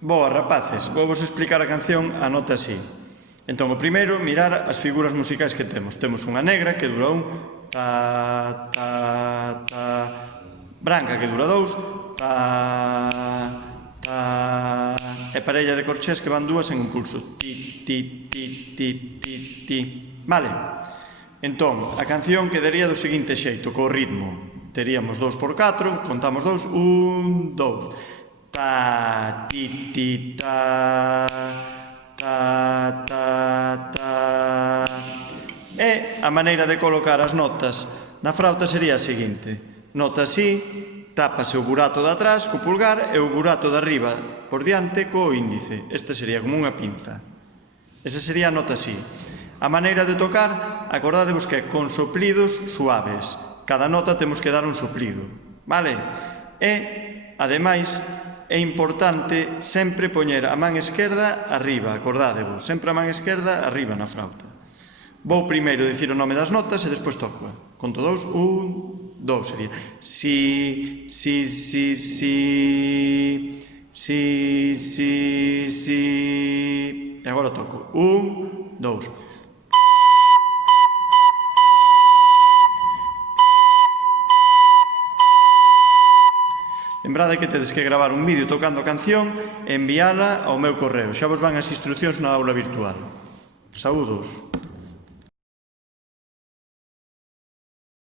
Boa, rapaces, vou vos explicar a canción a nota así. Entón, o primeiro, mirar as figuras musicais que temos. Temos unha negra que dura un ta, ta, ta, branca que dura dous, ta, ta, e parella de corchés que van dúas en un pulso. Ti, ti, ti, ti, ti, ti. Vale? Entón, a canción quedaría do seguinte xeito, co ritmo. Teríamos 2x4, contamos 2, 1, 2. Ta, ti, ti, ta, ta, ta, ta. E a maneira de colocar as notas na frauta sería a seguinte. Nota así, tápase o burato de atrás co pulgar e o burato de arriba por diante co índice. Este sería como unha pinza. Esa sería a nota así. A maneira de tocar, acordadevos que é con soplidos suaves. Cada nota temos que dar un soplido. Vale? E, ademais, é importante sempre poñer a man esquerda arriba, acordádevos, sempre a man esquerda arriba na frauta. Vou primeiro dicir o nome das notas e despois toco. Conto 2, 1, 2, sería si, si, si, si, si, si, si, e agora toco 1, 2. Lembrade que tedes que gravar un vídeo tocando a canción e enviala ao meu correo. Xa vos van as instruccións na aula virtual. Saúdos.